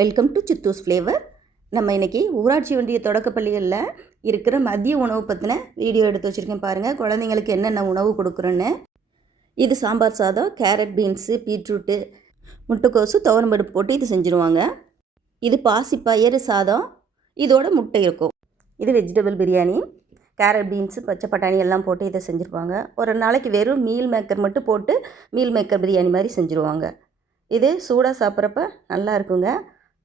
Welcome to சித்தூஸ் flavour. நம்ம இன்றைக்கி ஊராட்சி ஒன்றிய தொடக்கப்பள்ளிகளில் இருக்கிற மதிய உணவு பற்றின வீடியோ எடுத்து வச்சுருக்கேன் பாருங்கள். குழந்தைங்களுக்கு என்னென்ன உணவு கொடுக்குறோன்னு. இது சாம்பார் சாதம், கேரட், பீன்ஸு, பீட்ரூட்டு, முட்டைக்கோசு, துவரம்பருப்பு போட்டு இது செஞ்சுருவாங்க. இது பாசிப்பயிறு சாதம், இதோட முட்டை இருக்கும். இது வெஜிடபிள் பிரியாணி, கேரட், பீன்ஸு, பச்சை பட்டாணி எல்லாம் போட்டு இதை செஞ்சுருப்பாங்க. ஒரு நாளைக்கு வெறும் மீல் மேக்கர் மட்டும் போட்டு மீல் மேக்கர் பிரியாணி மாதிரி செஞ்சுருவாங்க. இது சூடாக சாப்பிட்றப்ப நல்லா இருக்குங்க,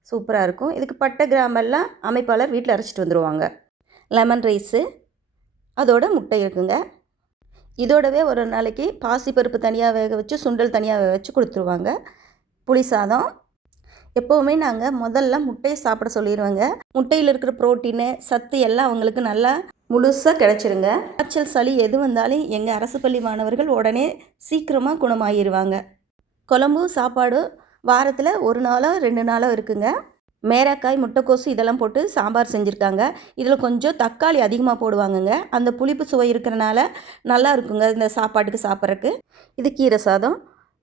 சூப்பராக இருக்கும். இதுக்கு பட்டை கிராமெல்லாம் அமைப்பாளர் வீட்டில் அரைச்சிட்டு வந்துடுவாங்க. லெமன் ரைஸு, அதோட முட்டை இருக்குங்க. இதோடவே ஒரு நாளைக்கு பாசிப்பருப்பு தனியாக வேக வச்சு, சுண்டல் தனியாக வேக வச்சு கொடுத்துருவாங்க. புளி சாதம். எப்போவுமே நாங்கள் முதல்ல முட்டையை சாப்பிட சொல்லிடுவோங்க. முட்டையில் இருக்கிற புரோட்டீனு, சத்து எல்லாம் அவங்களுக்கு நல்லா முழுசாக கிடச்சிருங்க. காய்ச்சல், சளி எது வந்தாலும் எங்கள் அரசு பள்ளி மாணவர்கள் உடனே சீக்கிரமாக குணமாகிடுவாங்க. குழம்பு சாப்பாடு வாரத்தில் ஒரு நாளோ 2 நாளோ இருக்குங்க. மேரக்காய், முட்டைக்கோசு இதெல்லாம் போட்டு சாம்பார் செஞ்சுருக்காங்க. இதில் கொஞ்சம் தக்காளி அதிகமாக போடுவாங்கங்க. அந்த புளிப்பு சுவை இருக்கிறனால நல்லா இருக்குங்க இந்த சாப்பாட்டுக்கு சாப்பிட்றக்கு. இது கீரை சாதம்.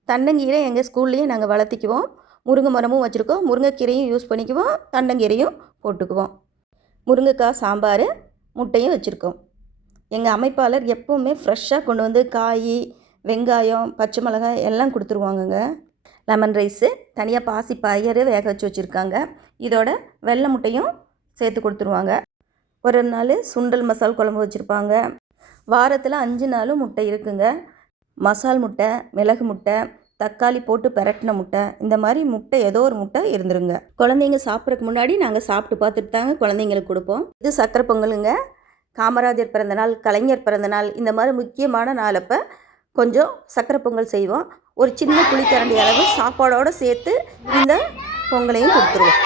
தண்டங்கீரை எங்கள் ஸ்கூல்லேயும் நாங்கள் வளர்த்திக்குவோம். முருங்கை மரமும் வச்சுருக்கோம். முருங்கைக்கீரையும் யூஸ் பண்ணிக்குவோம், தண்டங்கீரையும் போட்டுக்குவோம். முருங்கைக்காய் சாம்பார், முட்டையும் வச்சுருக்கோம். எங்கள் அமைப்பாளர் எப்போவுமே ஃப்ரெஷ்ஷாக கொண்டு வந்து காய், வெங்காயம், பச்சை மிளகாய் எல்லாம் கொடுத்துருவாங்கங்க. லெமன் ரைஸு, தனியாக பாசி பயிறு வேக வச்சு வச்சுருக்காங்க. இதோட வெள்ளை முட்டையும் சேர்த்து கொடுத்துருவாங்க. ஒரு நாள் சுண்டல் மசால் குழம்பு வச்சுருப்பாங்க. வாரத்தில் 5 நாளும் முட்டை இருக்குங்க. மசால் முட்டை, மிளகு முட்டை, தக்காளி போட்டு பெரட்டின முட்டை, இந்த மாதிரி முட்டை ஏதோ ஒரு முட்டை இருந்துருங்க. குழந்தைங்க சாப்பிட்றதுக்கு முன்னாடி நாங்கள் சாப்பிட்டு பார்த்துட்டு தாங்க குழந்தைங்களுக்கு கொடுப்போம். இது சக்கரை பொங்கலுங்க. காமராஜர் பிறந்தநாள், கலைஞர் பிறந்தநாள், இந்த மாதிரி முக்கியமான நாளப்போ கொஞ்சம் சக்கரை பொங்கல் செய்வோம். ஒரு சின்ன புளிக்கரண்டி அளவு சாப்பாடோடு சேர்த்து இந்த பொங்கலையும் கொடுத்துருவோம்.